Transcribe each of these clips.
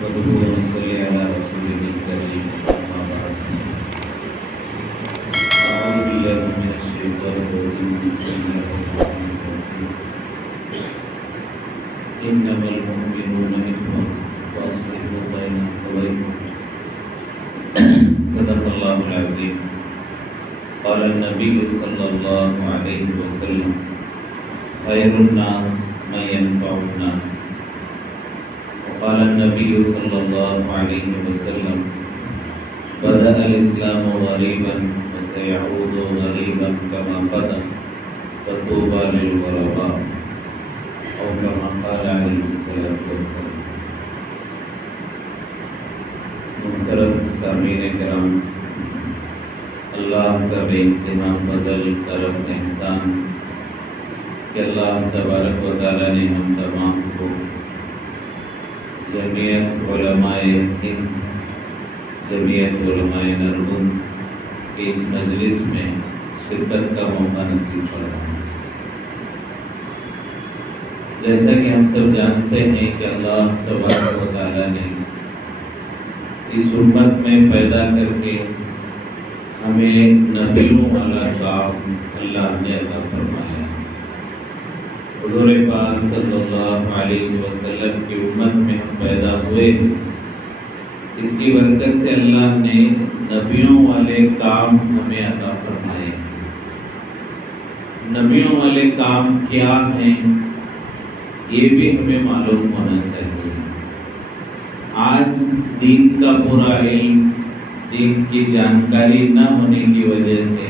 نحمده ونصلي على رسوله الكريم أما بعد أعوذ بالله من الشيطان الرجيم بسم الله الرحمن الرحيم إنما المؤمنون إخوة وأصلحوا بين أخويكم صدق الله العظيم قال النبي صلى الله عليه وسلم خير الناس من ينفع الناس وقال النبي صلى الله عليه وسلم بدأ الإسلام غريبا وسيعود غريبا كما بدأ فطوبى للغرباء أو كما قال عليه الصلاة والسلام. محترم سامعین کرام، اللہ کا بے انتہا فضل کرم احسان کہ اللہ تبارک و تعالیٰ نے ہم تمام کو جمعیت علماء ہند، جمعیت علماء نرگن کی اس مجلس میں شرکت کا موقع نصیب فرمایا. جیسا کہ ہم سب جانتے ہیں کہ اللہ تبارک و تعالیٰ نے اس امت میں پیدا کر کے ہمیں نبیوں والا کام اللہ نے عطا فرمایا. حضور پاک صلی اللہ علیہ وسلم کی امت میں ہم پیدا ہوئے، اس کی برکت سے اللہ نے نبیوں والے کام ہمیں عطا فرمائے. نبیوں والے کام کیا ہیں یہ بھی ہمیں معلوم ہونا چاہیے. آج دین کا پورا علم، دین کی جانکاری نہ ہونے کی وجہ سے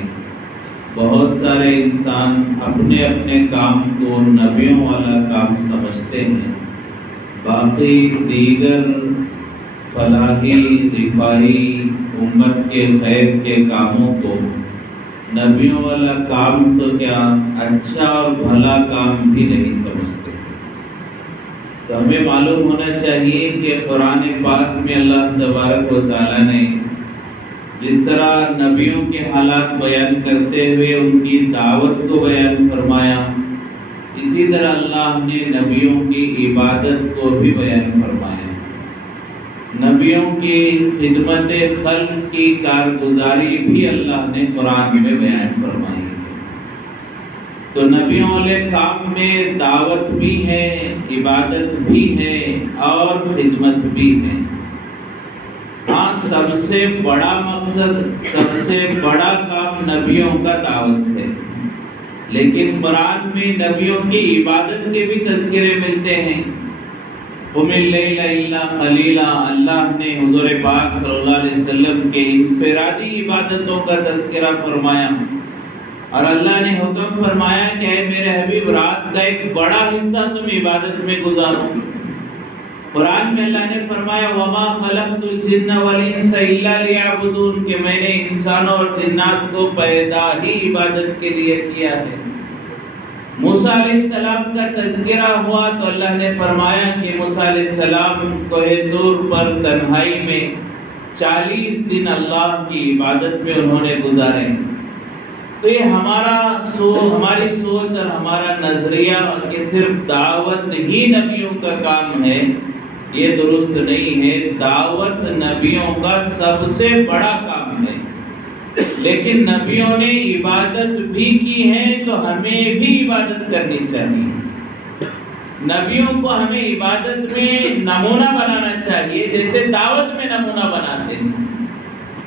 بہت سارے انسان اپنے اپنے کام کو نبیوں والا کام سمجھتے ہیں، باقی دیگر فلاحی رفاہی امت کے خیر کے کاموں کو نبیوں والا کام تو کیا اچھا اور بھلا کام بھی نہیں سمجھتے. تو ہمیں معلوم ہونا چاہیے کہ قرآن پاک میں اللہ تبارک و تعالیٰ نے جس طرح نبیوں کے حالات بیان کرتے ہوئے ان کی دعوت کو بیان فرمایا، اسی طرح اللہ نے نبیوں کی عبادت کو بھی بیان فرمایا. نبیوں کی خدمت خلق کی کارگزاری بھی اللہ نے قرآن میں بیان فرمائی. تو نبیوں والے کام میں دعوت بھی ہے، عبادت بھی ہے اور خدمت بھی ہے. ہاں، سب سے بڑا مقصد، سب سے بڑا کام نبیوں کا دعوت ہے، لیکن قرآن میں نبیوں کی عبادت کے بھی تذکرے ملتے ہیں. قم اللیل الا قلیلا، اللہ نے حضور پاک صلی اللہ علیہ وسلم کے انفرادی عبادتوں کا تذکرہ فرمایا اور اللہ نے حکم فرمایا کہ اے میرے حبیب رات کا ایک بڑا حصہ تم عبادت میں گزارو. قرآن میں اللہ نے فرمایا وَمَا خَلَقْتُ الْجِنَّ وَالْإِنسَ إِلَّا لِيَعْبُدُونَ، کہ میں نے انسانوں اور جنات کو پیدا ہی عبادت کے لیے کیا ہے. موسیٰ علیہ السلام کا تذکرہ ہوا تو اللہ نے فرمایا کہ موسیٰ علیہ السلام کوہ طور پر تنہائی میں 40 دن اللہ کی عبادت میں انہوں نے گزارے. تو یہ ہماری سوچ اور ہمارا نظریہ کہ صرف دعوت ہی نبیوں کا کام ہے، یہ درست نہیں ہے. دعوت نبیوں کا سب سے بڑا کام ہے، لیکن نبیوں نے عبادت بھی کی ہے تو ہمیں بھی عبادت کرنی چاہیے. نبیوں کو ہمیں عبادت میں نمونہ بنانا چاہیے جیسے دعوت میں نمونہ بناتے ہیں.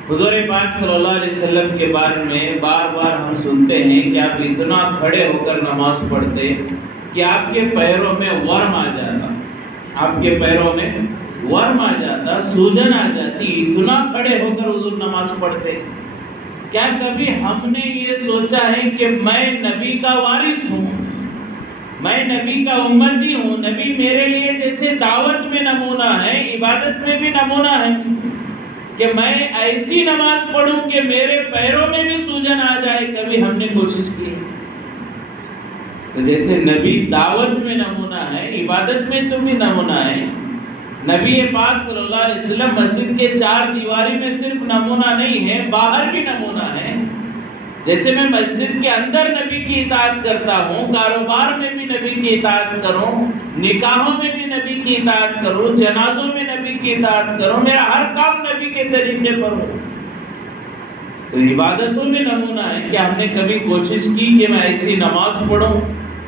حضور پاک صلی اللہ علیہ وسلم کے بارے میں بار بار ہم سنتے ہیں کہ آپ اتنا کھڑے ہو کر نماز پڑھتے کہ آپ کے پیروں میں ورم آ جاتا، آپ کے پیروں میں ورم آ جاتا، سوجن آ جاتی، اتنا کھڑے ہو کر حضور نماز پڑھتے. کیا کبھی ہم نے یہ سوچا ہے کہ میں نبی کا وارث ہوں، میں نبی کا امتی ہوں، نبی میرے لیے جیسے دعوت میں نمونہ ہے، عبادت میں بھی نمونہ ہے، کہ میں ایسی نماز پڑھوں کہ میرے پیروں میں بھی سوجن آ جائے؟ کبھی ہم نے کوشش کی ہے؟ تو جیسے نبی دعوت میں نمونہ ہے، عبادت میں تو بھی نمونہ ہے. نبی پاک صلی اللہ علیہ وسلم مسجد کے 4 دیواری میں صرف نمونہ نہیں ہے، باہر بھی نمونہ ہے. جیسے میں مسجد کے اندر نبی کی اطاعت کرتا ہوں، کاروبار میں بھی نبی کی اطاعت کروں، نکاحوں میں بھی نبی کی اطاعت کروں، جنازوں میں نبی کی اطاعت کروں، میرا ہر کام نبی کے طریقے پر ہو۔ تو عبادتوں میں نمونہ ہے کہ ہم نے کبھی کوشش کی کہ میں ایسی نماز پڑھوں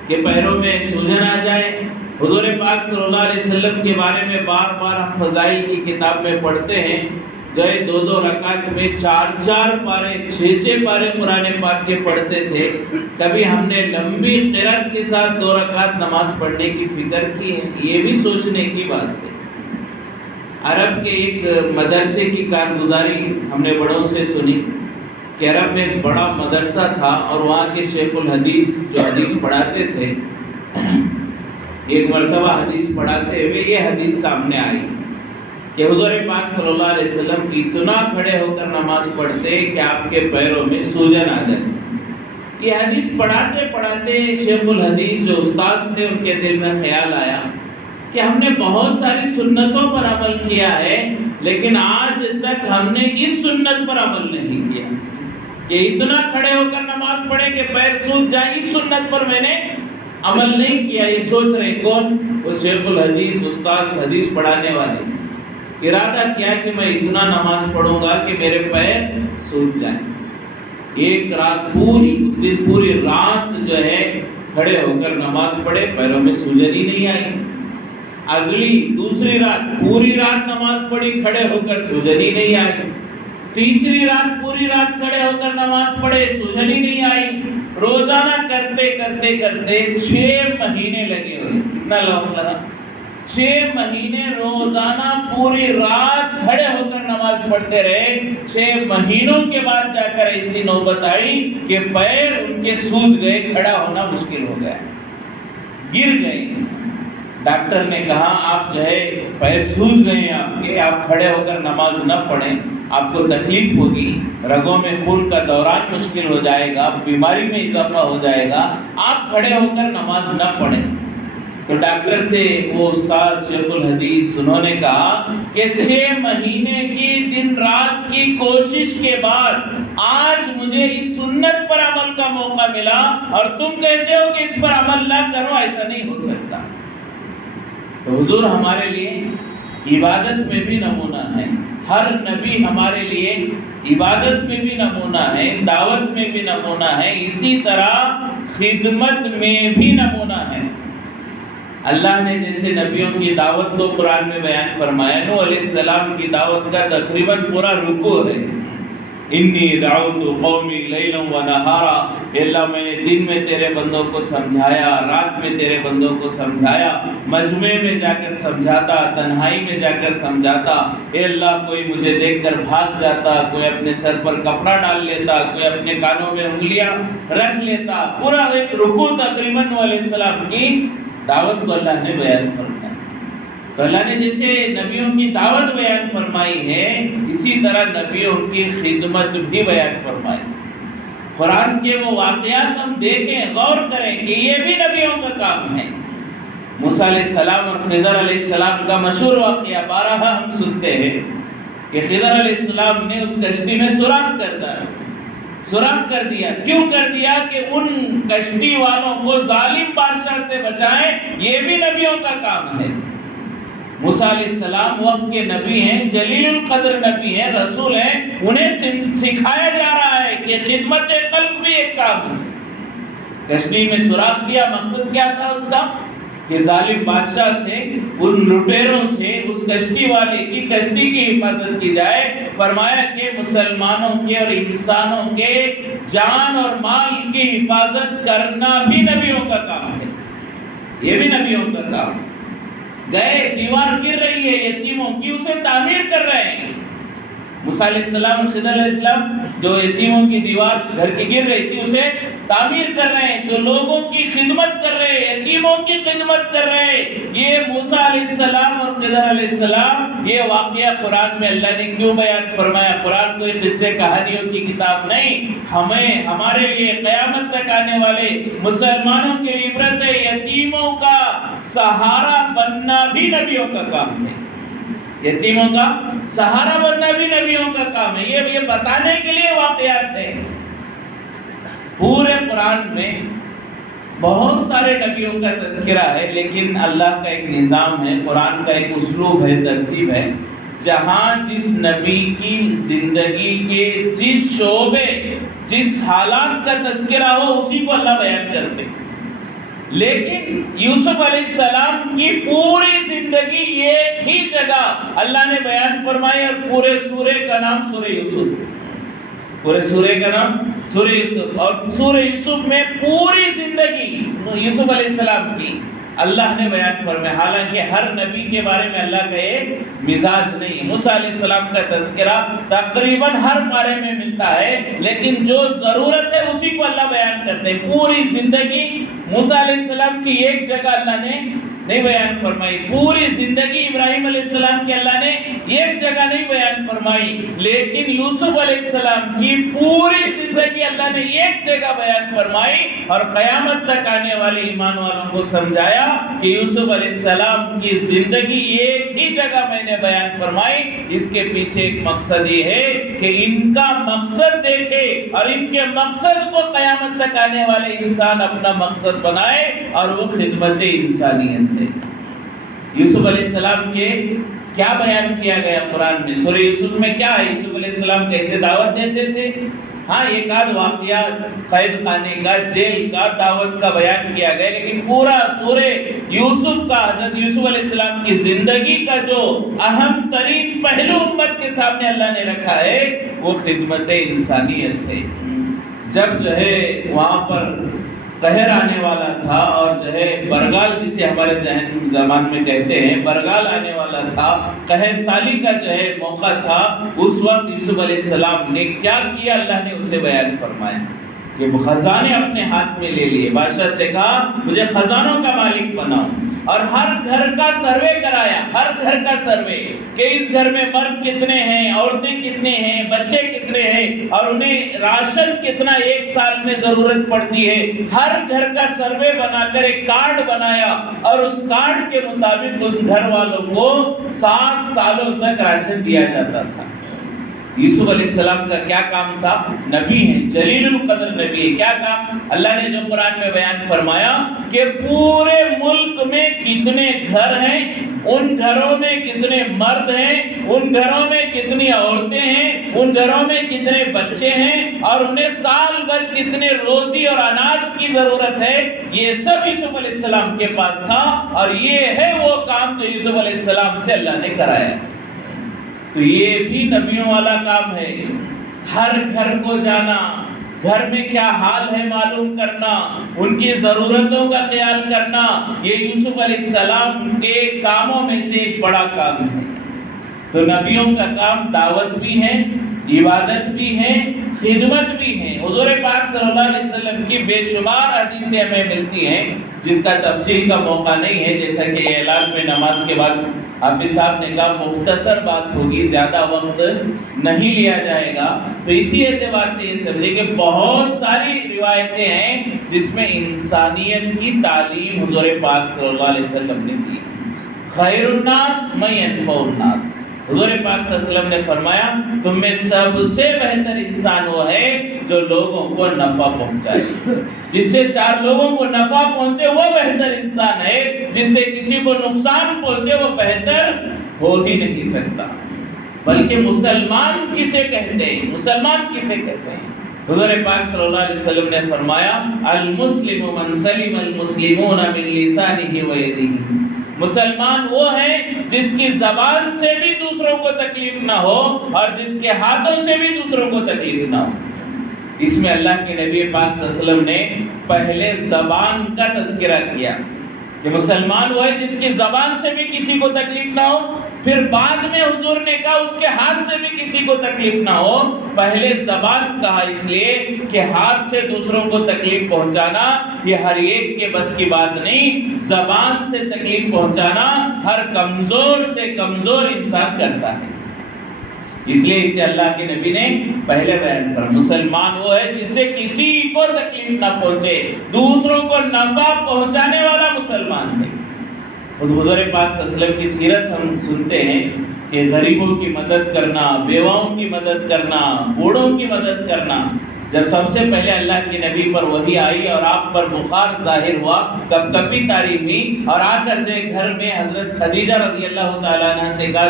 کہ پیروں میں سوجن آ جائے۔ حضور پاک صلی اللہ علیہ وسلم کے بارے میں بار بار ہم فضائل کی کتاب میں پڑھتے ہیں، گئے 2 رکعت میں 4 پارے 6 پارے قرآن پاک کے پڑھتے تھے۔ کبھی ہم نے لمبی قرات کے ساتھ 2 رکعت نماز پڑھنے کی فکر کی ہے؟ یہ بھی سوچنے کی بات ہے۔ عرب کے ایک مدرسے کی کارگزاری ہم نے بڑوں سے سنی کہ عرب میں ایک بڑا مدرسہ تھا اور وہاں کے شیخ الحدیث جو حدیث پڑھاتے تھے، ایک مرتبہ حدیث پڑھاتے ہوئے یہ حدیث سامنے آئی کہ حضور پاک صلی اللہ علیہ وسلم اتنا کھڑے ہو کر نماز پڑھتے کہ آپ کے پیروں میں سوجن آ جائے۔ یہ حدیث پڑھاتے پڑھاتے شیخ الحدیث جو استاد تھے ان کے دل میں خیال آیا کہ ہم نے بہت ساری سنتوں پر عمل کیا ہے، لیکن آج تک ہم نے اس سنت پر عمل نہیں کیا کہ اتنا کھڑے ہو کر نماز پڑھے کہ پیر سوج جائیں۔ اس سنت پر میں نے عمل نہیں کیا۔ یہ سوچ رہے کون؟ وہ شیخ الحدیث استاد حدیث پڑھانے والے۔ ارادہ کیا کہ میں اتنا نماز پڑھوں گا کہ میرے پیر سوج جائیں۔ ایک رات پوری، اس دن پوری رات جو ہے کھڑے ہو کر نماز پڑھے، پیروں میں سوجن ہی نہیں آئی۔ اگلی دوسری رات پوری رات نماز پڑھی، کھڑے ہو کر سوجن ہی نہیں آئی۔ تیسری رات پوری رات کھڑے ہو کر نماز پڑھے، سوجن ہی نہیں آئی۔ روزانہ کرتے کرتے کرتے 6 مہینے لگے ہوئے۔ کتنا وقت لگا؟ 6 مہینے روزانہ پوری رات کھڑے ہو کر نماز پڑھتے رہے۔ 6 مہینوں کے بعد جا کر ایسی نوبت آئی کہ پیر ان کے سوج گئے، کھڑا ہونا مشکل ہو گیا، گر گئے۔ ڈاکٹر نے کہا آپ جو ہے پیر سوج گئے ہیں آپ کے، آپ کھڑے ہو کر نماز نہ پڑھیں، آپ کو تکلیف ہوگی، رگوں میں خون کا دوران مشکل ہو جائے گا، بیماری میں اضافہ ہو جائے گا، آپ کھڑے ہو کر نماز نہ پڑھیں۔ تو ڈاکٹر سے وہ استاد شیخ الحدیث انہوں نے کہا کہ 6 مہینے کی دن رات کی کوشش کے بعد آج مجھے اس سنت پر عمل کا موقع ملا اور تم کہتے ہو کہ اس پر عمل نہ کرو، ایسا نہیں ہو سکتا۔ تو حضور ہمارے لیے عبادت میں بھی نمونہ ہے، ہر نبی ہمارے لیے عبادت میں بھی نمونہ ہے، دعوت میں بھی نمونہ ہے، اسی طرح خدمت میں بھی نمونہ ہے۔ اللہ نے جیسے نبیوں کی دعوت کو قرآن میں بیان فرمایا، نوح علیہ السلام کی دعوت کا تقریباً پورا رکوع ہے، انی دعوت قومی لیلا و نہارا، اے اللہ میں نے دن میں تیرے بندوں کو سمجھایا، رات میں تیرے بندوں کو سمجھایا، مجمع میں جا کر سمجھاتا، تنہائی میں جا کر سمجھاتا، اے اللہ کوئی مجھے دیکھ کر بھاگ جاتا، کوئی اپنے سر پر کپڑا ڈال لیتا، کوئی اپنے کانوں میں انگلیاں رکھ لیتا، پورا ایک رکوع تقریباً نوح علیہ السلام کی دعوت کو اللہ نے بیان فرمایا۔ تو اللہ نے جیسے نبیوں کی دعوت بیان فرمائی ہے، اسی طرح نبیوں کی خدمت بھی بیان فرمائی۔ قرآن کے وہ واقعات ہم دیکھیں، غور کریں کہ یہ بھی نبیوں کا کام ہے۔ موسیٰ علیہ السلام اور خضر علیہ السلام کا مشہور واقعہ بارہا ہم سنتے ہیں کہ خضر علیہ السلام نے اس کشتی میں سوراخ کر دیا۔ کیوں کر دیا؟ کہ ان کشتی والوں کو ظالم بادشاہ سے بچائیں، یہ بھی نبیوں کا کام ہے۔ موسیٰ علیہ السلام وقت کے نبی ہیں، جلیل القدر نبی ہیں، رسول ہیں، انہیں سکھایا جا رہا ہے کہ خدمت قلب بھی ایک کام ہے۔ کشتی میں سوراخ کیا، مقصد کیا تھا اس کا؟ کہ ظالم بادشاہ سے، ان لٹیروں سے اس کشتی والے کی کشتی کی حفاظت کی جائے۔ فرمایا کہ مسلمانوں کے اور انسانوں کے جان اور مال کی حفاظت کرنا بھی نبیوں کا کام ہے، یہ بھی نبیوں کا کام ہے۔ گئے، دیوار گر رہی ہے یتیموں کی، اسے تعمیر کر رہے ہیں۔ موسیٰ علیہ السلام اور خضر علیہ السلام جو یتیموں کی دیوار گھر کی گر رہی تھی اسے تعمیر کر رہے ہیں، جو لوگوں کی خدمت کر رہے ہیں، یتیموں کی خدمت کر رہے ہیں۔ یہ موسیٰ علیہ السلام اور خضر علیہ السلام، یہ واقعہ قرآن میں اللہ نے کیوں بیان فرمایا؟ قرآن کوئی قصے کہانیوں کی کتاب نہیں، ہمارے لیے قیامت تک آنے والے مسلمانوں کے لیے عبرت ہے۔ یتیموں کا سہارا بننا بھی نبیوں کا کام ہے، یتیموں کا سہارا بننا بھی نبیوں کا کام ہے۔ یہ بتانے کے لیے واقعات ہیں۔ پورے قرآن میں بہت سارے نبیوں کا تذکرہ ہے، لیکن اللہ کا ایک نظام ہے، قرآن کا ایک اسلوب ہے، ترتیب ہے، جہاں جس نبی کی زندگی کے جس شعبے، جس حالات کا تذکرہ ہو اسی کو اللہ بیان کرتے ہیں۔ لیکن یوسف علیہ السلام کی پوری زندگی ایک ہی جگہ اللہ نے بیان فرمائی، اور پورے سورے کا نام سورہ یوسف، پورے سورے کا نام سورہ یوسف، اور سورہ یوسف میں پوری زندگی یوسف علیہ السلام کی اللہ نے بیان فرمایا۔ حالانکہ ہر نبی کے بارے میں اللہ کا ایک مزاج نہیں ہے۔ موسیٰ علیہ السلام کا تذکرہ تقریباً ہر بارے میں ملتا ہے، لیکن جو ضرورت ہے اسی کو اللہ بیان کرتے ہیں۔ پوری زندگی موسیٰ علیہ السلام کی ایک جگہ اللہ نے نہیں بیان فرمائی، پوری زندگی ابراہیم علیہ السلام کی اللہ نے ایک جگہ نہیں بیان فرمائی، لیکن یوسف علیہ السلام کی پوری زندگی اللہ نے ایک جگہ بیان فرمائی، اور قیامت تک آنے والے ایمان والوں کو سمجھایا کہ یوسف علیہ السلام کی زندگی ایک ہی جگہ میں نے بیان فرمائی۔ اس کے پیچھے ایک مقصد یہ ہے کہ ان کا مقصد دیکھے اور ان کے مقصد کو قیامت تک آنے والے انسان اپنا مقصد بنائے، اور وہ خدمت انسانیت ہے۔ یوسف علیہ السلام کے کیا بیان کیا گیا قرآن میں؟ سورہ یوسف میں کیا ہے؟ یوسف علیہ السلام کیسے دعوت دیتے تھے؟ ہاں، ایک آدھ واقعہ قید خانے کا، جیل کا، دعوت کا بیان کیا گیا، لیکن پورا سورہ یوسف کا، حضرت یوسف علیہ السلام کی زندگی کا جو اہم ترین پہلو امت کے سامنے اللہ نے رکھا ہے وہ خدمت انسانیت ہے۔ جب جو ہے وہاں پر قہر آنے والا تھا، اور جو ہے برگال جسے ہمارے ذہن زبان میں کہتے ہیں، برگال آنے والا تھا، قہر سالی کا جو ہے موقع تھا، اس وقت یوسف علیہ السلام نے کیا کیا اللہ نے اسے بیان فرمایا کہ خزانے اپنے ہاتھ میں لے لیے، بادشاہ سے کہا مجھے خزانوں کا مالک بناؤ، اور ہر گھر کا سروے کرایا، ہر گھر کا سروے کہ اس گھر میں مرد کتنے ہیں، عورتیں کتنے ہیں، بچے کتنے ہیں، اور انہیں راشن کتنا ایک سال میں ضرورت پڑتی ہے۔ ہر گھر کا سروے بنا کر ایک کارڈ بنایا، اور اس کارڈ کے مطابق اس گھر والوں کو 7 سالوں تک راشن دیا جاتا تھا۔ یوسف علیہ السلام کا کیا کام تھا؟ نبی ہیں، جلیل القدر نبی ہے۔ کیا کام؟ اللہ نے جو قرآن میں بیان فرمایا کہ پورے ملک میں کتنے گھر ہیں، ان گھروں میں کتنے مرد ہیں، ان گھروں میں کتنی عورتیں ہیں، ان گھروں میں کتنے بچے ہیں، اور انہیں سال بھر کتنے روزی اور اناج کی ضرورت ہے، یہ سب یوسف علیہ السلام کے پاس تھا، اور یہ ہے وہ کام جو یوسف علیہ السلام سے اللہ نے کرایا۔ تو یہ بھی نبیوں والا کام ہے، ہر گھر کو جانا، گھر میں کیا حال ہے معلوم کرنا، ان کی ضرورتوں کا خیال کرنا، یہ یوسف علیہ السلام کے کاموں میں سے ایک بڑا کام ہے۔ تو نبیوں کا کام دعوت بھی ہے، عبادت بھی ہے، خدمت بھی ہے۔ حضور پاک صلی اللہ علیہ وسلم کی بے شمار حدیثیں ہمیں ملتی ہیں، جس کا تفصیل کا موقع نہیں ہے، جیسا کہ اعلان میں نماز کے بعد حافظ صاحب نے کہا مختصر بات ہوگی، زیادہ وقت نہیں لیا جائے گا۔ تو اسی اعتبار سے یہ سمجھے کہ بہت ساری روایتیں ہیں جس میں انسانیت کی تعلیم حضور پاک صلی اللہ علیہ وسلم نے دی۔ خیر الناس من ينفع الناس، حضور پاک صلی اللہ علیہ وسلم نے فرمایا تم میں سب سے بہتر انسان وہ ہے جو لوگوں کو نفع پہنچائے، جس سے 4 لوگوں کو نفع پہنچے وہ بہتر انسان ہے، جس سے کسی کو نقصان پہنچے وہ بہتر ہو ہی نہیں سکتا۔ بلکہ مسلمان کسے کہتے ہیں؟ مسلمان کسے کہتے ہیں؟ حضور پاک صلی اللہ علیہ وسلم نے فرمایا المسلم من سلم المسلمون من لسانه ويده، مسلمان وہ ہے جس کی زبان سے بھی دوسروں کو تکلیف نہ ہو اور جس کے ہاتھوں سے بھی دوسروں کو تکلیف نہ ہو۔ اس میں اللہ کے نبی پاک صلی اللہ علیہ وسلم نے پہلے زبان کا تذکرہ کیا کہ مسلمان وہ ہے جس کی زبان سے بھی کسی کو تکلیف نہ ہو، پھر بعد میں حضور نے کہا اس کے ہاتھ سے بھی کسی کو تکلیف نہ ہو۔ پہلے زبان کہا اس لیے کہ ہاتھ سے دوسروں کو تکلیف پہنچانا یہ ہر ایک کے بس کی بات نہیں، زبان سے تکلیف پہنچانا ہر کمزور سے کمزور انسان کرتا ہے۔ اس لیے اسے اللہ کے نبی نے پہلے بیان کیا مسلمان وہ ہے جس سے کسی کو تکلیف نہ پہنچے، دوسروں کو نفع پہنچانے والا مسلمان ہے۔ حضور پاک صلی اللہ علیہ وسلم کی سیرت ہم سنتے ہیں کہ غریبوں کی مدد کرنا، بیواؤں کی مدد کرنا، بوڑھوں کی مدد کرنا، جب سب سے پہلے اللہ کے نبی پر وحی آئی اور آپ پر بخار ظاہر ہوا، کب کبھی تاری ہوئی اور آ کر جو گھر میں حضرت خدیجہ رضی اللہ تعالیٰ عنہ سے کہا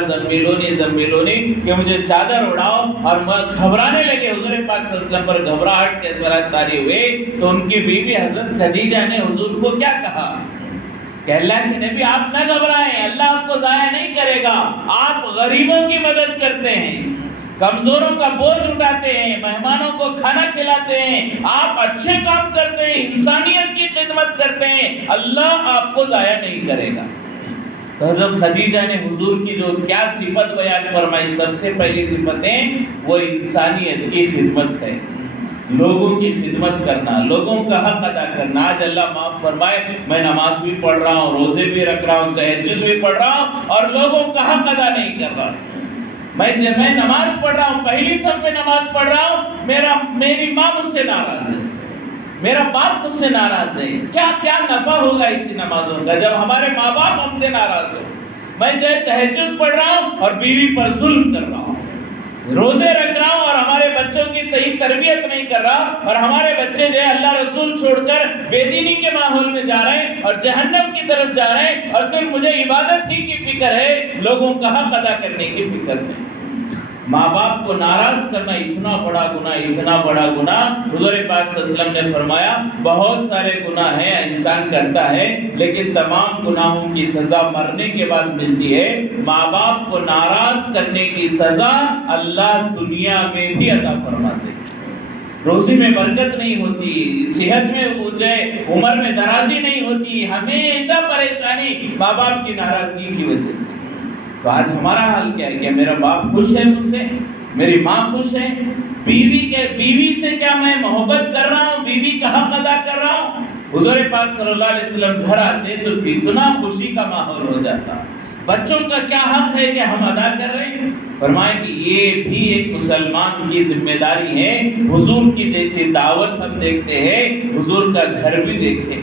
زملونی کہ مجھے چادر اڑاؤ، اور گھبرانے لگے، حضور پاک صلی اللہ علیہ وسلم پر گھبراہٹ کے اثرات طاری ہوئے، تو ان کی بیوی حضرت خدیجہ نے حضور کو کیا کہا کہ اللہ کے نبی آپ نہ گھبرائیں، اللہ آپ کو ضائع نہیں کرے گا، آپ غریبوں کی مدد کرتے ہیں، کمزوروں کا بوجھ اٹھاتے ہیں، مہمانوں کو کھانا کھلاتے ہیں، آپ اچھے کام کرتے ہیں، انسانیت کی خدمت کرتے ہیں، اللہ آپ کو ضائع نہیں کرے گا۔ تو حضرت خدیجہ نے حضور کی جو کیا صفت بیان فرمائی، سب سے پہلی صفتیں وہ انسانیت کی خدمت ہے، لوگوں کی خدمت کرنا، لوگوں کا حق ادا کرنا۔ آج اللہ معاف فرمائے، میں نماز بھی پڑھ رہا ہوں، روزے بھی رکھ رہا ہوں، تہجد بھی پڑھ رہا ہوں، اور لوگوں کا حق ادا نہیں کر رہا۔ میں نماز پڑھ رہا ہوں، پہلی صف میں نماز پڑھ رہا ہوں، میری ماں مجھ سے ناراض ہے، میرا باپ مجھ سے ناراض ہے، کیا نفع ہوگا اسی نمازوں کا جب ہمارے ماں باپ ہم سے ناراض ہو۔ میں جو تہجد پڑھ رہا ہوں اور بیوی پر ظلم کر رہا ہوں، روزے رکھ رہا ہوں اور ہمارے بچوں کی صحیح تربیت نہیں کر رہا، اور ہمارے بچے جو ہے اللہ رسول چھوڑ کر بے دینی کے ماحول میں جا رہے ہیں اور جہنم کی طرف جا رہے ہیں، اور صرف مجھے عبادت ہی کی فکر ہے، لوگوں کا حق ادا کرنے کی فکر نہیں۔ ماں باپ کو ناراض کرنا اتنا بڑا گناہ، حضور پاک صلی اللہ علیہ وسلم نے فرمایا بہت سارے گناہ ہیں انسان کرتا ہے، لیکن تمام گناہوں کی سزا مرنے کے بعد ملتی ہے۔ ماں باپ کو ناراض کرنے کی سزا اللہ دنیا میں بھی عطا فرماتے ہیں، روزی میں برکت نہیں ہوتی، صحت میں عمر میں درازی نہیں ہوتی، ہمیشہ پریشانی ماں باپ کی ناراضگی کی وجہ سے۔ تو آج ہمارا حال کیا ہے کہ میرا باپ خوش ہے مجھ سے، میری ماں خوش ہے، بیوی سے کیا میں محبت کر رہا ہوں، بیوی کا حق ادا کر رہا ہوں۔ حضور پاک صلی اللہ علیہ وسلم گھر آتے تو کتنا خوشی کا ماحول ہو جاتا۔ بچوں کا کیا حق ہے کہ ہم ادا کر رہے ہیں؟ فرمائے کہ یہ بھی ایک مسلمان کی ذمہ داری ہے، حضور کی جیسی دعوت ہم دیکھتے ہیں، حضور کا گھر بھی دیکھیں،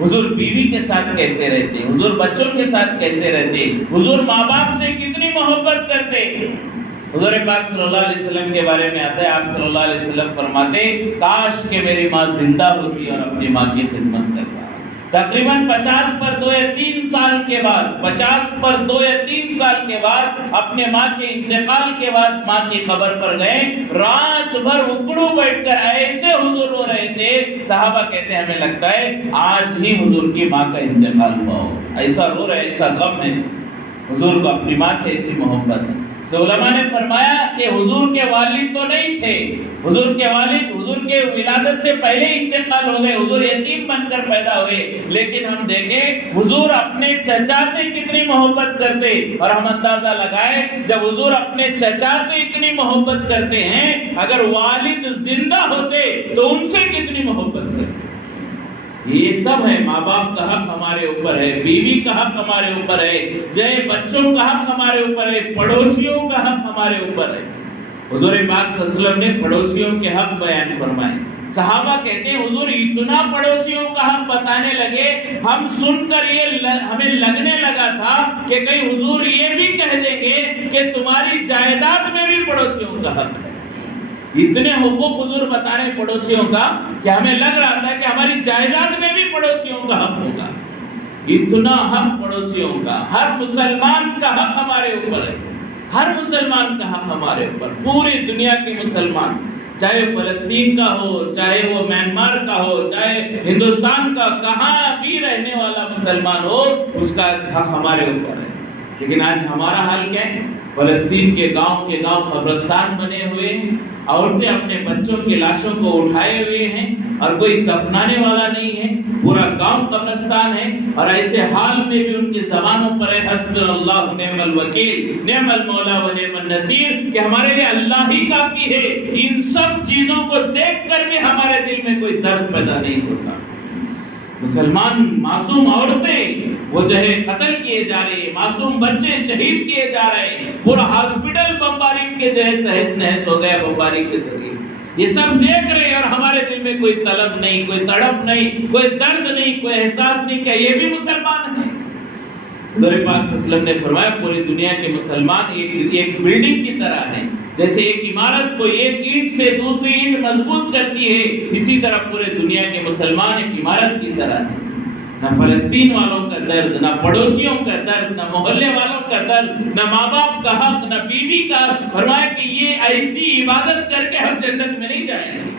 حضور بیوی کے ساتھ کیسے رہتے، حضور بچوں کے ساتھ کیسے رہتے، حضور ماں باپ سے کتنی محبت کرتے۔ حضور پاک صلی اللہ علیہ وسلم کے بارے میں آتا ہے، آپ صلی اللہ علیہ وسلم فرماتے کاش کہ میری ماں زندہ ہوتی اور اپنی ماں کی خدمت کرتا۔ تقریباً 50 پر 2 یا 3 سال کے بعد اپنے ماں کے انتقال کے بعد ماں کی قبر پر گئے، رات بھر اکڑو بیٹھ کر ایسے حضور رو رہے تھے، صحابہ کہتے ہیں ہمیں لگتا ہے آج ہی حضور کی ماں کا انتقال ہوا ہو، ایسا رو رہے، ایسا غم ہے، حضور کو اپنی ماں سے ایسی محبت ہے۔ تو علماء نے فرمایا کہ حضور کے والد تو نہیں تھے، حضور کے والد حضور کے ولادت سے پہلے انتقال ہو گئے، حضور یتیم بن کر پیدا ہوئے، لیکن ہم دیکھیں حضور اپنے چچا سے کتنی محبت کرتے، اور ہم اندازہ لگائے جب حضور اپنے چچا سے اتنی محبت کرتے ہیں، اگر والد زندہ ہوتے تو ان سے کتنی محبت کرتے۔ یہ سب ہے، ماں باپ کا حق ہمارے اوپر ہے، بیوی کا حق ہمارے اوپر ہے، بچوں کا حق ہمارے اوپر ہے، پڑوسیوں کا حق ہمارے اوپر ہے۔ حضور پاک صلی اللہ علیہ وسلم نے پڑوسیوں کے حق بیان فرمائے۔ صحابہ کہتے ہیں حضور اتنا پڑوسیوں کا حق بتانے لگے، ہم سن کر یہ ہمیں لگنے لگا تھا کہ کہیں حضور یہ بھی کہہ دیں گے کہ تمہاری جائیداد میں بھی پڑوسیوں کا حق ہے۔ اتنے حقوق حضور بتا رہے پڑوسیوں کا کہ ہمیں لگ رہا تھا کہ ہماری جائیداد میں بھی پڑوسیوں کا حق ہوگا۔ اتنا حق پڑوسیوں کا، ہر مسلمان کا حق ہمارے اوپر ہے، ہر مسلمان کا حق ہمارے اوپر، پوری دنیا کے مسلمان، چاہے فلسطین کا ہو، چاہے وہ میانمار کا ہو، چاہے ہندوستان کا کہاں بھی رہنے والا مسلمان ہو، اس کا حق ہمارے اوپر ہے۔ لیکن آج ہمارا حال کیا ہے؟ فلسطین کے گاؤں قبرستان بنے ہوئے ہیں، عورتیں اپنے بچوں کی لاشوں کو اٹھائے ہوئے ہیں اور کوئی دفنانے والا نہیں ہے، پورا گاؤں قبرستان ہے، اور ایسے حال میں بھی ان کی زبانوں پر ہے حسبنا اللہ نعم الوکیل نعم المولا و نعم النصیر، کہ ہمارے لیے اللہ ہی کافی ہے۔ ان سب چیزوں کو دیکھ کر بھی ہمارے دل میں کوئی درد پیدا نہیں ہوتا۔ مسلمان معصوم عورتیں وہ جو ہے قتل کیے جا رہے ہیں، معصوم بچے شہید کیے جا رہے ہیں، پورا ہاسپٹل بمباری کے جو ہے تہس نہس ہو گیا بمباری کے ذریعے۔ یہ سب دیکھ رہے ہیں اور ہمارے دل میں کوئی طلب نہیں، کوئی تڑپ نہیں، کوئی درد نہیں، کوئی احساس نہیں کہ یہ بھی مسلمان ہیں۔ حضور پاک صلی اللہ علیہ وسلم نے فرمایا پوری دنیا کے مسلمان ایک بلڈنگ کی طرح ہیں، جیسے ایک عمارت کو ایک اینٹ سے دوسری اینٹ مضبوط کرتی ہے، اسی طرح پورے دنیا کے مسلمان ایک عمارت کی طرح ہیں۔ نہ فلسطین والوں کا درد، نہ پڑوسیوں کا درد، نہ محلے والوں کا درد، نہ ماں باپ کا حق، نہ بیوی کا حق۔ فرمایا کہ یہ ایسی عبادت کر کے ہم جنت میں نہیں جائیں گے۔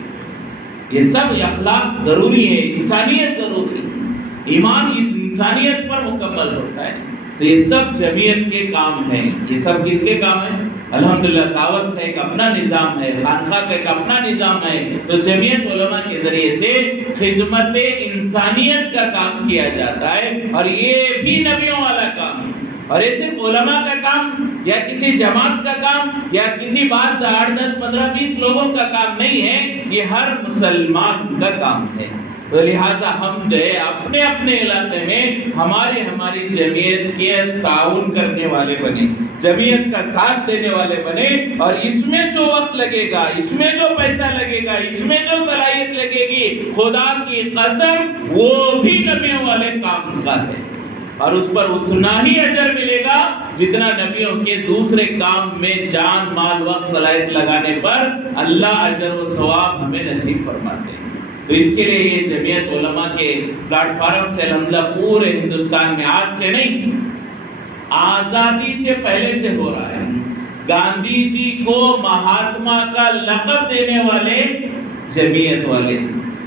یہ سب اخلاق ضروری ہے، انسانیت ضروری ہے، ایمان اس انسانیت پر مکمل ہوتا ہے۔ تو یہ سب جمعیت کے کام ہیں۔ یہ سب کس کے کام ہیں؟ الحمدللہ دعوت کا ایک اپنا نظام ہے، خانقاہ کا ایک اپنا نظام ہے، تو جمعیت علماء کے ذریعے سے خدمت انسانیت کا کام کیا جاتا ہے، اور یہ بھی نبیوں والا کام ہے۔ اور یہ صرف علماء کا کام یا کسی جماعت کا کام یا کسی بعض 8 10 15 20 لوگوں کا کام نہیں ہے، یہ ہر مسلمان کا کام ہے۔ تو لہٰذا ہم جو ہے اپنے اپنے علاقے میں ہماری جمعیت کے تعاون کرنے والے بنے، جمعیت کا ساتھ دینے والے بنے، اور اس میں جو وقت لگے گا، اس میں جو پیسہ لگے گا، اس میں جو صلاحیت لگے گی، خدا کی قسم وہ بھی نبیوں والے کام کا ہے، اور اس پر اتنا ہی اجر ملے گا جتنا نبیوں کے دوسرے کام میں جان مال وقت صلاحیت لگانے پر اللہ اجر و ثواب ہمیں نصیب فرماتے ہیں۔ تو اس کے لیے یہ جمعیت علماء کے پلیٹ فارم سے الحمدللہ پورے ہندوستان میں آج سے نہیں، آزادی سے پہلے سے ہو رہا ہے۔ گاندھی جی کو مہاتما کا لقب دینے والے جمعیت والے،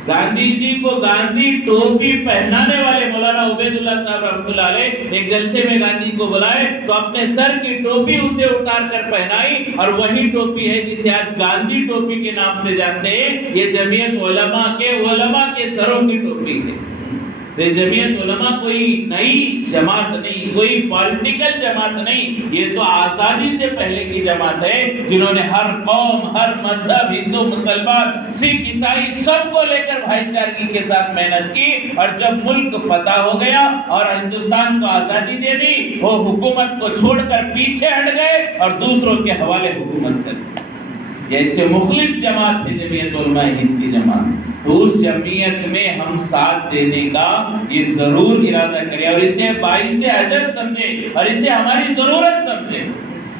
گاندھی جی کو گاندھی ٹوپی پہنانے والے مولانا عبید اللہ صاحب رحمۃ اللہ علیہ ایک جلسے میں گاندھی کو بلائے تو اپنے سر کی ٹوپی اسے اتار کر پہنائی، اور وہی ٹوپی ہے جسے آج گاندھی ٹوپی کے نام سے جانتے ہیں۔ یہ جمعیت علماء کے سروں کی ٹوپی ہے۔ تو جمعیت علماء کوئی نئی جماعت نہیں، کوئی پولیٹیکل جماعت نہیں، یہ تو آزادی سے پہلے کی جماعت ہے، جنہوں نے ہر قوم، ہر مذہب، ہندو مسلمان سکھ عیسائی سب کو لے کر بھائی چارگی کے ساتھ محنت کی، اور جب ملک فتح ہو گیا اور ہندوستان کو آزادی دے دی، وہ حکومت کو چھوڑ کر پیچھے ہٹ گئے اور دوسروں کے حوالے حکومت کر دی۔ ایسے مخلص جماعت ہے جمعیت علماء ہند کی جماعت، تو اس جمعیت میں ہم ساتھ دینے کا یہ ضرور ارادہ کریں، اور اسے باعث اجر سمجھیں، اور اسے ہماری ضرورت سمجھیں۔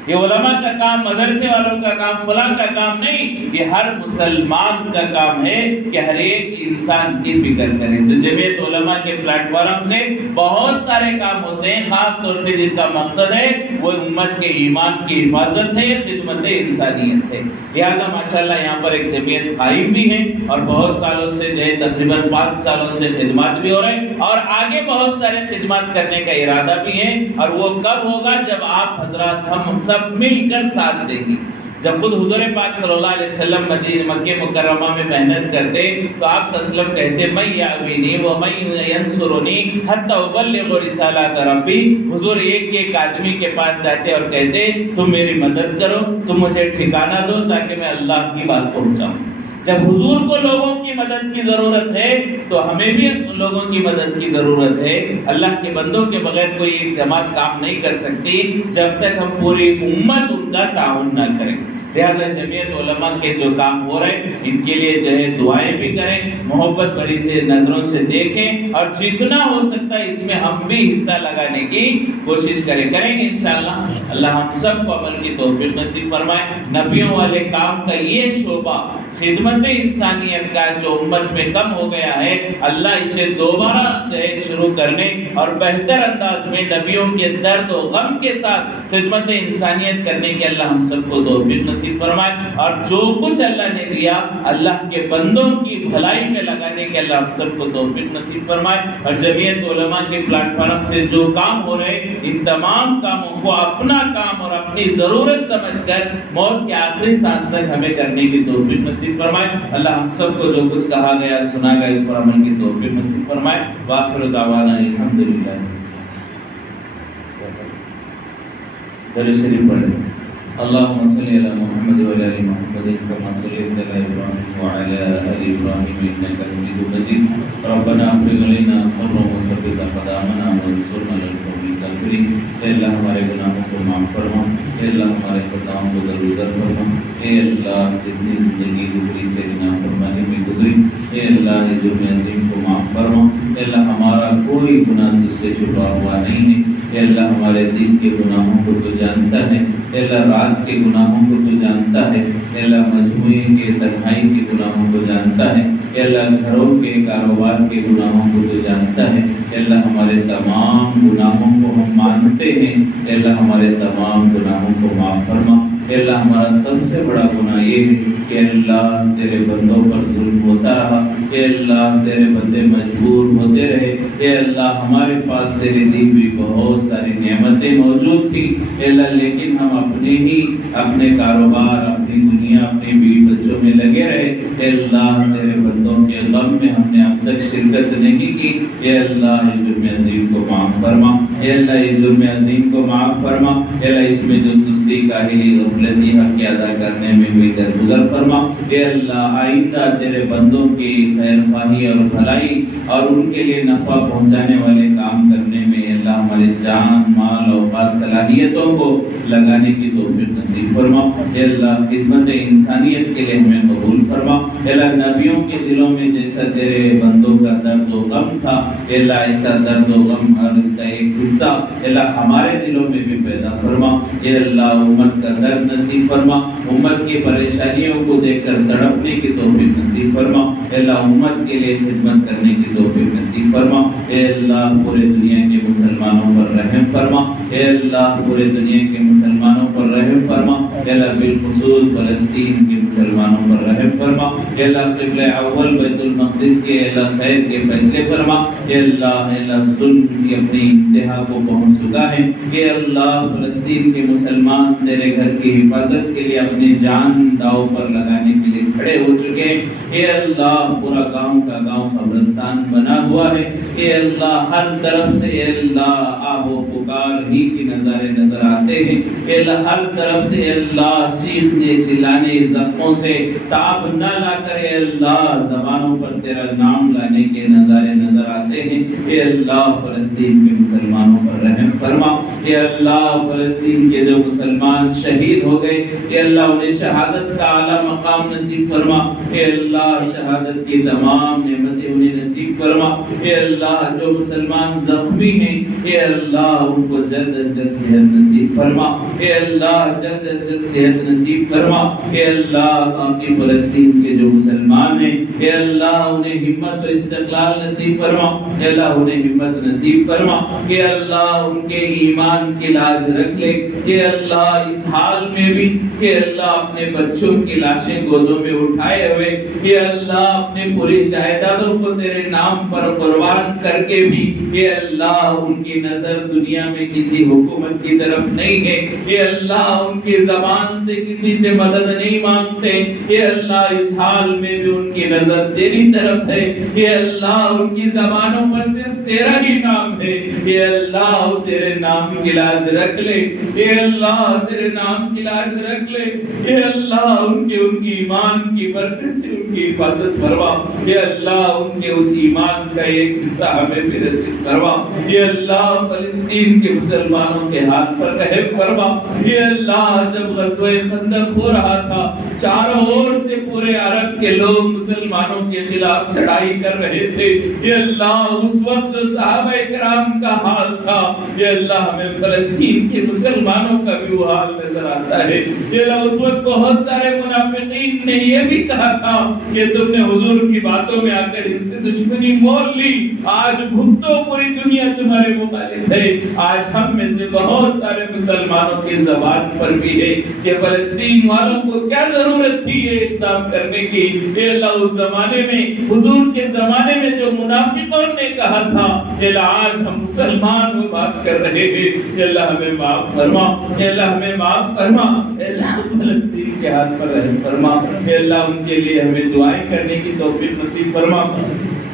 یہ علماء کا کام، مدرسے والوں کا کام، فلاں کا کام نہیں، یہ ہر مسلمان کا کام ہے کہ ہر ایک انسان کی فکر کریں۔ تو جمعیت علماء کے پلیٹ فارم سے بہت سارے کام ہوتے ہیں، خاص طور سے جن کا مقصد ہے وہ امت کے ایمان کی حفاظت ہے، خدمت انسانیت ہے۔ لہٰذا ماشاءاللہ یہاں پر ایک جمعیت قائم بھی ہے، اور بہت سالوں سے جو ہے تقریباً 5 سالوں سے خدمات بھی ہو رہے ہیں، اور آگے بہت سارے خدمات کرنے کا ارادہ بھی ہے۔ اور وہ کب ہوگا؟ جب آپ حضرات ہم سب مل کر ساتھ دیں گے۔ جب خود حضور پاک صلی اللہ علیہ وسلم مکہ مکرمہ میں محنت کرتے تو آپ صلی اللہ علیہ وسلم کہتے من یعوینی ومن ینصرنی حتی ابلغ رسالات ربی۔ حضور ایک ایک آدمی کے پاس جاتے اور کہتے تم میری مدد کرو، تم مجھے ٹھکانہ دو تاکہ میں اللہ کی بات پہنچاؤں۔ جب حضور کو لوگوں کی مدد کی ضرورت ہے تو ہمیں بھی لوگوں کی مدد کی ضرورت ہے۔ اللہ کے بندوں کے بغیر کوئی ایک جماعت کام نہیں کر سکتی جب تک ہم پوری امت ان کا تعاون نہ کریں۔ لہٰذا جمعیت علماء کے جو کام ہو رہے ہیں ان کے لیے جو ہے دعائیں بھی کریں، محبت بھری سے نظروں سے دیکھیں، اور جتنا ہو سکتا ہے اس میں ہم بھی حصہ لگانے کی کوشش کریں گے انشاءاللہ۔ اللہ ہم سب کو عمل کی توفیق نصیب فرمائے۔ نبیوں والے کام کا یہ شعبہ خدمت انسانیت کا جو امت میں کم ہو گیا ہے، اللہ اسے دوبارہ جو ہے شروع کرنے اور بہتر انداز میں نبیوں کے درد و غم کے ساتھ خدمت انسانیت کرنے کے اللہ ہم سب کو توفیق نصیب فرمائے، اور جو کچھ اللہ نے دیا اللہ کے بندوں کی بھلائی میں لگانے کے اللہ ہم سب کو توفیق نصیب فرمائے۔ اور جمعیت علماء کے پلیٹ فارم سے جو کام ہو رہے ان تمام کاموں کو اپنا کام اور اپنی ضرورت سمجھ کر موت کے آخری سانس تک ہمیں کرنے کی توفیق نصیب فرمائے۔ اللہ ہم سب کو جو کچھ کہا گیا سنا گیا اس پر عمل کی توفیق نصیب فرمائے۔ وآخر دعوانا الحمدللہ۔ درود شریف پڑھیں۔ اللهم صل على محمد وعلى ال محمد كما صليت على ابراهيم وعلى ال ابراهيم انك حميد مجيد۔ ربنا افرغ علينا صبرا وثبت اقدامنا وانصرنا على القوم الكافرين۔ مغفری، اے اللہ ہمارے گناہوں کو معاف فرما، اے اللہ ہمارے خطاؤں کو درگزر فرما، اے اللہ جتنی زندگی گزری تیری نافرمانی میں گزری، اے اللہ اس جرم عظیم کو معاف فرما، اے اللہ ہمارا کوئی گناہ تجھ سے چھپا ہوا نہیں ہے، اے اللہ ہمارے دل کے گناہوں کو تو جانتا ہے، اے اللہ رات کے گناہوں کو تو جانتا ہے، اے اللہ مجموعے کے تنہائی کے گناہوں کو جانتا ہے، اے اللہ گھروں کے کاروبار کے گناہوں کو تو جانتا ہے، اے اللہ ہمارے تمام گناہوں کو ہم مانتے ہیں، اے اللہ ہمارے تمام گناہوں کو معاف فرما، اے اللہ ہمارا سب سے بڑا گناہ یہ ہے کہ اللہ تیرے بندوں پر ظلم ہوتا رہا، اے اللہ تیرے بندے مجبور ہوتے رہے، اے اللہ ہمارے پاس تیری دی ہوئی بہت ساری نعمتیں موجود تھیں، اے اللہ لیکن ہم اپنے کاروبار، اپنی دنیا، اپنی بیوی بچوں میں لگے رہے، اے اللہ تیرے بندوں کے غم میں ہم نے اب تک شرکت نہیں کی، اے اللہ اس جرم عظیم کو معاف فرما، اے اللہ اس جرم عظیم کو معاف فرما، اے اللہ اس میں جو سستی، کاہلی، غفلتی حق کے ادا کرنے میں ہوئی درگزر فرما، اے اللہ آئندہ تیرے بندوں کی خیر خواہی اور بھلائی اور ان کے لیے نفع پہنچانے والے کام کرنے میں اے اللہ ہمارے جان، مال، اوقات، صلاحیتوں کو لگانے کی توفیق نصیب فرما، اے اللہ خدمت انسانیت کے لیے ہمیں قبول فرما، اے اللہ نبیوں کے دلوں میں جیسا تیرے بندوں کا درد و غم تھا، اے اللہ ایسا درد و غم اور اس کا ایک حصہ اے اللہ ہمارے دلوں میں بھی پیدا فرما، اے اللہ امت کا درد نصیب فرما، امت کی پریشانیوں کو دیکھ کر تڑپنے کی توفیق نصیب فرما، اے اللہ امت کے لیے خدمت کرنے کی توفیق نصیب فرما، اے اللہ پورے دنیا کے مسلمانوں پر رحم فرما، اے اللہ پورے دنیا کے مسلمانوں پر رحم فرما، اے اللہ بالخصوص فلسطین کے مسلمانوں پر رحم فرما، اے اللہ قبلہ اول بیت المقدس کے اے اللہ خیر کے فیصلے فرما، اے اللہ ظلم کی اپنی انتہا کو پہنچ چکا ہے، اے اللہ فلسطین کے مسلمان تیرے گھر کی حفاظت کے لیے اپنی جان داؤ پر لگانے کے لیے کھڑے ہو چکے ہیں، اے اللہ پورا گاؤں کا گاؤں قبرستان بنا ہوا ہے، اے اللہ ہر طرف سے اے اللہ آہ و پکار ہی کی نظارے نظر آتے ہیں، اے اللہ ہر طرف سے اے اللہ چیخنے چلانے زخموں سے تاب نہ لا کر اے اللہ زبانوں پر تیرا نام لانے کے نظارے نظر آتے ہیں، اے اللہ فلسطین کے مسلمانوں پر رحم فرما، اے اللہ فلسطین کے جو مسلمان شہید ہو گئے اے اللہ انہیں شہادت کا اعلیٰ مقام نصیب فرما، اے اللہ شہادت کی تمام نعمتیں انہیں نصیب فرما، اے اللہ جو مسلمان زخمی ہیں اے اللہ ان کو جلد از جلد صحت نصیب فرما، اے اللہ جلد از جلد صحت نصیب فرما، اے اللہ باقی فلسطین کے جو مسلمان ہیں اے اللہ انہیں ہمت و استقلال نصیب فرما، اے اللہ انہیں ہمت نصیب فرما، اے اللہ ان کے ایمان کی لاج رکھ لے، اے اللہ اس حال میں بھی کہ اللہ اپنے بچوں کی لاشیں گودوں میں اٹھائے ہوئے اے اللہ اپنے پوری جائیدادوں کو تیرے نام پر قربان کر کے بھی اے اللہ ان کی نظر دنیا میں کسی حکومت کی طرف نہیں ہے، اے اللہ ان کی زبان سے کسی سے مدد نہیں مانگتے، اے اللہ اس حال میں بھی ان کی نظر تیری طرف ہے، اے اللہ ان کی زبانوں پر صرف تیرا ہی نام ہے، اے اللہ تیرے نام کی لاج رکھ لے، اے اللہ تیرے نام کی لاج رکھ لے، اے اللہ ان کی ایمان کی برکت سے ان کی حفاظت فرما، اے اللہ ان کے اس ایمان کا ایک حصہ ہمیں بھی نصیب فرما، اے اللہ فلسطین کے مسلمانوں کے ہاتھ پر رحم فرما، اے اللہ جب غزوہ خندق ہو رہا تھا چاروں اور سے پورے عرب کے لوگ مسلمانوں کے خلاف چڑھائی کر رہے تھے، اے اللہ اس وقت جو صحابہ کرام کا حال تھا اے اللہ ہمیں فلسطین کے مسلمانوں کا بھی وہ حال نظر آتا ہے، اے اللہ اس وقت بہت سارے منافقین نے یہ بھی کہا تھا کہ تم نے حضور کی باتوں میں آ کر ان سے دشمنی مول لی، آج بھگتو پوری دنیا تمہارے مخالف ہے، آج ہم میں سے بہت سارے مسلمانوں کی زبان پر بھی ہے کہ فلسطین والوں کو کیا ضرورت تھی یہ اقدام کرنے کی، اے اللہ اس زمانے میں حضور کے زمانے میں جو منافقوں نے کہا تھا اے اللہ آج ہم مسلمان وہ بات کر رہے ہیں، اے اللہ ہمیں معاف فرما، اے اللہ ہمیں معاف فرما، اے اللہ فلسطین کے ہاتھ پر رحم فرما، اے اللہ ان کے لیے ہمیں دعائیں کرنے کی توفیق نصیب فرما،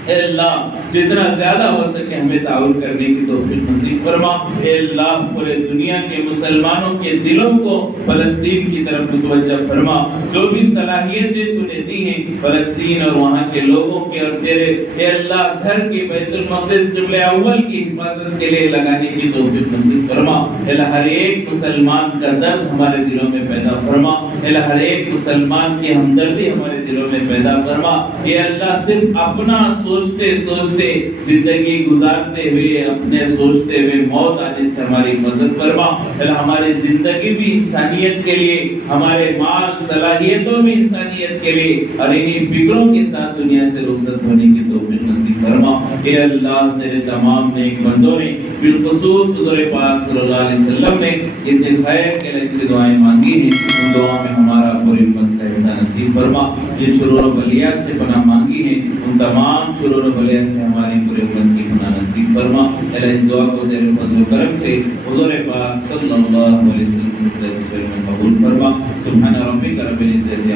اے اللہ جتنا زیادہ ہو سکے ہمیں تعاون کرنے کی توفیق نصیب فرما۔ اے اللہ پورے دنیا کے مسلمانوں کے دلوں کو فلسطین کی طرف متوجہ فرما۔ جو بھی صلاحیتیں تو نے دی ہیں فلسطین اور وہاں کے لوگوں کے اور تیرے اے اللہ گھر کی بیت المقدس قبلہ اول کی حفاظت کے لیے لگانے کی توفیق نصیب فرما۔ اے اللہ ہر ایک مسلمان کا درد ہمارے دلوں میں پیدا فرما۔ اے اللہ ہر ایک مسلمان کی ہمدردی ہمارے دلوں میں پیدا فرما۔ اے اللہ صرف اپنا سوچتے سوچتے زندگی گزارتے ہوئے اپنے سوچتے ہوئے موت آنے سے ہماری مدد فرما۔ اللہ ہماری زندگی بھی انسانیت کے لیے، ہمارے مال صلاحیتوں بھی انسانیت کے لیے اور انہی فکروں کے ساتھ دنیا سے رخصت ہونے کی توفیق نصیب فرما۔ اے اللہ تیرے تمام نیک بندوں نے بالخصوص حضور پاک صلی اللہ علیہ وسلم نے اتنے خیر کے لیے سے دعائیں مانگی ہیں، ان دعاؤں میں ہمارا پوری امت کا حصہ نصیب فرما۔ جن شرور و بلیات سے پناہ مانگی ہے ان تمام شرور و بلیات سے ہماری پورے امت کی پناہ نصیب فرما۔ اللہ اس دعا کو تیرے فضل و کرم سے حضور پاک صلی اللہ علیہ وسلم سے قبول فرما۔ سبحان ربک رب العزت